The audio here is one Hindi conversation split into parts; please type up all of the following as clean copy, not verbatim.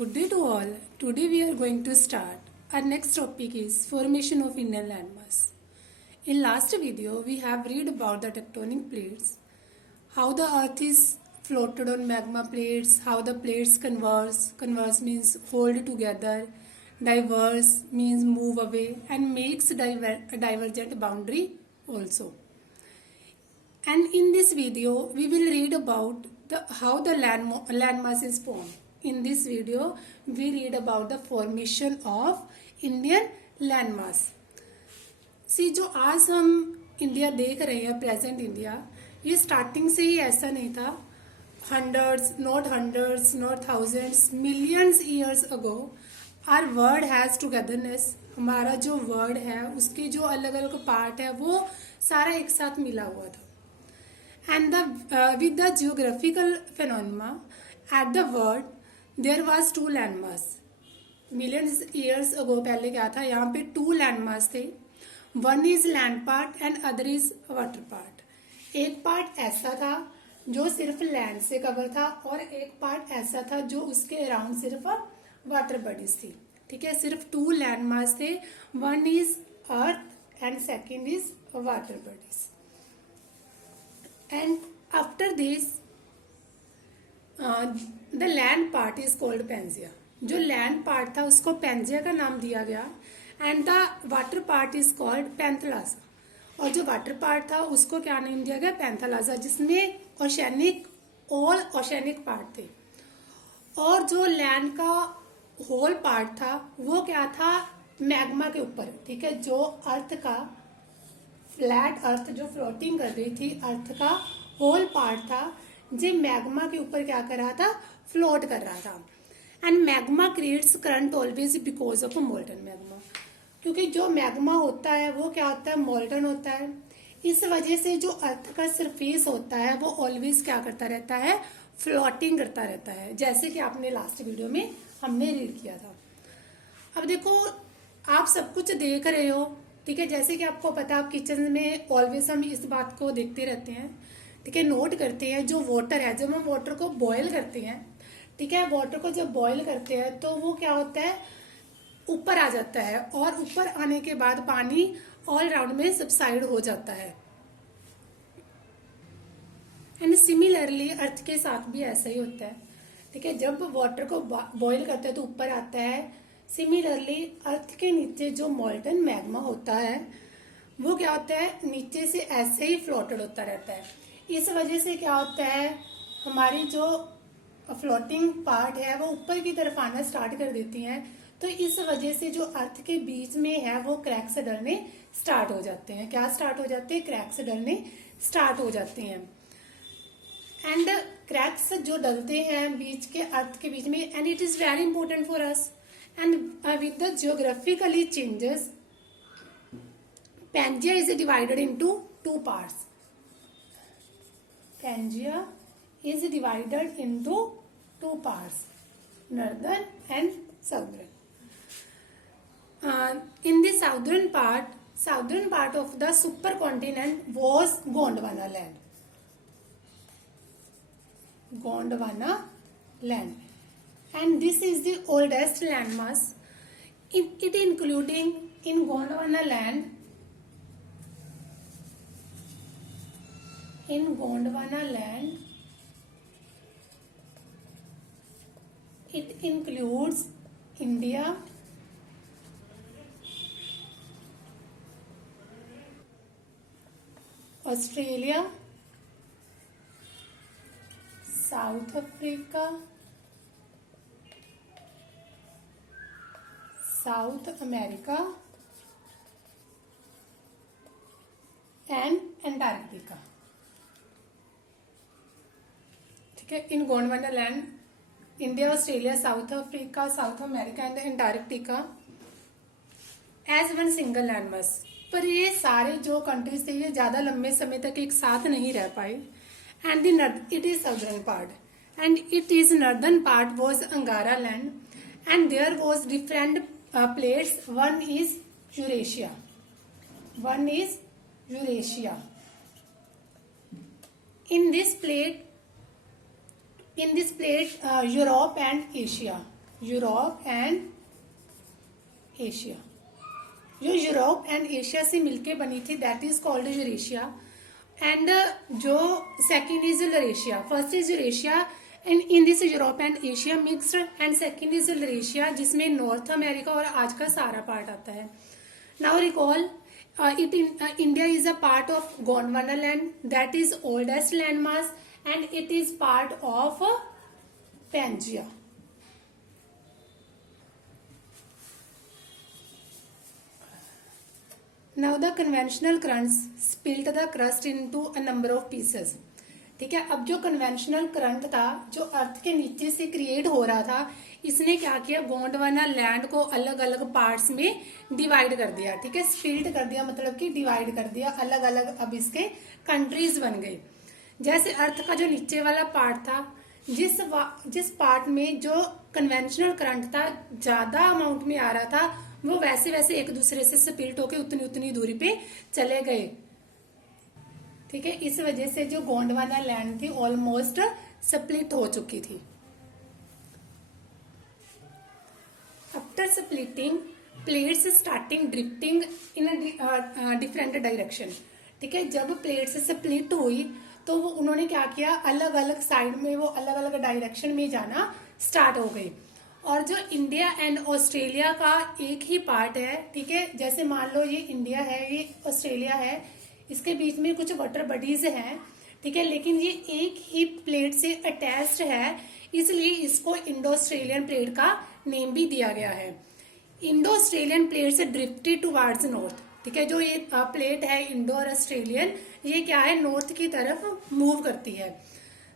Good day to all. Today we are going to start. Our next topic is formation of Indian landmass. In last video we have read about the tectonic plates, how the earth is floated on magma plates, how the plates converse means hold together, diverse means move away and makes divergent boundary also. And in this video we will read about how the landmass is formed. In this video we read about the formation of Indian landmass. सी जो आज हम इंडिया देख रहे हैं, प्रेजेंट इंडिया, ये स्टार्टिंग से ही ऐसा नहीं था. Hundreds not thousands, millions years ago our world has togetherness. हमारा जो वर्ड है उसके जो अलग अलग पार्ट है वो सारा एक साथ मिला हुआ था. And with the geographical phenomena at the world there was two landmass. Millions years ago पहले क्या था, यहाँ पे two landmass थे. One is land part and other is water part. एक पार्ट ऐसा था जो सिर्फ लैंड से कवर था और एक पार्ट ऐसा था जो उसके अराउंड सिर्फ वाटर बॉडीज थी. ठीक है, सिर्फ टू लैंडमास थे. One is earth and second is water bodies. And after this, the land part is called Pangaea. जो land part था उसको Pangaea का नाम दिया गया. And the water part is called Panthalassa. और जो water part था उसको क्या नाम दिया गया, Panthalassa, जिसमें all oceanic part थे. और जो land का whole part था वो क्या था, मैग्मा के ऊपर. ठीक है, जो अर्थ का फ्लैट अर्थ जो फ्लोटिंग कर रही थी, अर्थ का होल पार्ट था जो मैग्मा के ऊपर क्या कर रहा था, फ्लोट कर रहा था. And magma creates current always because of molten magma. क्योंकि जो मैग्मा होता है वो क्या होता है, मोल्टन होता है. इस वजह से जो अर्थ का सरफेस होता है वो ऑलवेज क्या करता रहता है, फ्लोटिंग करता रहता है, जैसे कि आपने लास्ट वीडियो में हमने रीड किया था. अब देखो, आप सब कुछ देख रहे हो. ठीक है, जैसे कि आपको पता है, आप किचन में ऑलवेज हम इस बात को देखते रहते हैं. ठीक है, नोट करते हैं जो वाटर है, जब हम वाटर को बॉयल करते हैं, ठीक है, वाटर को जब बॉयल करते हैं तो वो क्या होता है, ऊपर आ जाता है. और ऊपर आने के बाद पानी ऑल राउंड में सबसाइड हो जाता है. एंड सिमिलरली अर्थ के साथ भी ऐसा ही होता है. ठीक है, जब वाटर को बॉयल करते हैं तो ऊपर आता है. सिमिलरली अर्थ के नीचे जो मोल्टन मैग्मा होता है वो क्या होता है, नीचे से ऐसे ही फ्लोटेड होता रहता है. इस वजह से क्या होता है, हमारी जो फ्लोटिंग पार्ट है वो ऊपर की तरफ आना स्टार्ट कर देती हैं. तो इस वजह से जो अर्थ के बीच में है वो क्रैक्स डलने स्टार्ट हो जाते हैं. क्या स्टार्ट हो जाते हैं, क्रैक्स डलने स्टार्ट हो जाते हैं. एंड क्रैक्स जो डलते हैं बीच के अर्थ के बीच में, and it is very important for us. And with the geographically changes, Pangaea is divided into two parts. Pangaea is divided into two parts, northern and southern. In the southern part of the supercontinent was Gondwana land. And this is the oldest landmass. It including in Gondwana land. In Gondwana land, it includes India, Australia, South Africa, South America and Antarctica. ठीक है, in Gondwana land, India, Australia, South Africa, South America and Antarctica as one single landmass. पर ये सारे जो कंट्रीज थे ये ज्यादा लंबे समय तक एक साथ नहीं रह पाए. And it is southern part and it is northern part was Angara land and there was different plates. One is Eurasia. In this plate Europe and Asia. Europe and Asia. जो यूरोप एंड एशिया से मिलके बनी थी that is called Eurasia. And जो second is Eurasia, first is Eurasia and in this Europe and Asia mixed, and second is Eurasia जिसमें नॉर्थ अमेरिका और आज का सारा पार्ट आता है। Now recall it in India is a part of Gondwana land, that is oldest landmass, and it is part of Pangaea. Now the conventional currents split the crust into a number of pieces. ठीक है, अब जो कन्वेंशनल करंट था जो अर्थ के नीचे से क्रिएट हो रहा था, इसने क्या किया, गोंडवाना लैंड को अलग अलग पार्ट्स में डिवाइड कर दिया। ठीक है, स्प्लिट कर दिया मतलब कि डिवाइड कर दिया, अलग अलग अब इसके कंट्रीज बन गई। जैसे अर्थ का जो नीचे वाला पार्ट था, जिस पार्ट में जो कन्वेंशनल करंट था ज्यादा अमाउंट में आ रहा था, वो वैसे वैसे एक दूसरे से स्प्लिट होके उतनी उतनी दूरी पे चले गए। ठीक है, इस वजह से जो गोंडवाना लैंड थी ऑलमोस्ट स्प्लिट हो चुकी थी। After splitting plates starting drifting in different direction. ठीक है, जब प्लेट्स स्प्लिट हुई तो वो उन्होंने क्या किया, अलग अलग साइड में वो अलग अलग डायरेक्शन में जाना स्टार्ट हो गई। और जो इंडिया एंड ऑस्ट्रेलिया का एक ही पार्ट है, ठीक है, जैसे मान लो ये इंडिया है, ये ऑस्ट्रेलिया है, इसके बीच में कुछ वाटर बॉडीज हैं, ठीक है, लेकिन ये एक ही प्लेट से अटैच्ड है, इसलिए इसको इंडो ऑस्ट्रेलियन प्लेट का नेम भी दिया गया है। इंडो ऑस्ट्रेलियन प्लेट से ड्रिफ्टेड टुवार्ड्स नॉर्थ। ठीक है, जो ये प्लेट है इंडो और ऑस्ट्रेलियन, ये क्या है, नॉर्थ की तरफ मूव करती है।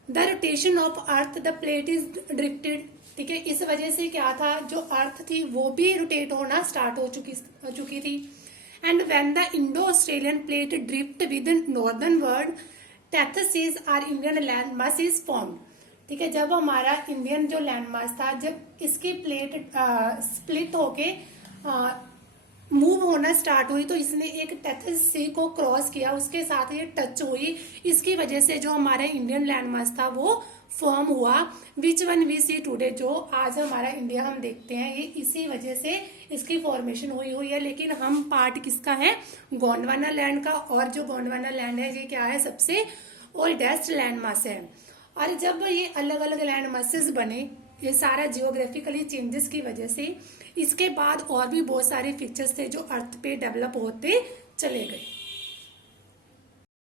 The rotation of earth the plate is drifted. ठीक है, इस वजह से क्या था, जो अर्थ थी वो भी रोटेट होना स्टार्ट हो चुकी थी। And when the Indo-Australian plate drift with northernward, Tethys or Indian landmass is formed. ठीक है, जब हमारा इंडियन जो लैंडमास था, जब इसकी प्लेट स्प्लिट होके मूव होना स्टार्ट हुई तो इसने एक टेथस सी को क्रॉस किया, उसके साथ ये टच हुई, इसकी वजह से जो हमारा इंडियन लैंडमास था वो फॉर्म हुआ। Which one we see today, जो आज हमारा इंडिया हम देखते हैं, ये इसी वजह से इसकी फॉर्मेशन हुई है। लेकिन हम पार्ट किसका है, गोंडवाना लैंड का, और जो गोंडवाना लैंड है ये क्या है, सबसे ओल्डेस्ट लैंड मास है। और जब ये अलग अलग लैंड मासेस बने, ये सारा जियोग्राफिकली चेंजेस की वजह से, इसके बाद और भी बहुत सारे फीचर्स थे जो अर्थ पे डेवलप होते चले गए।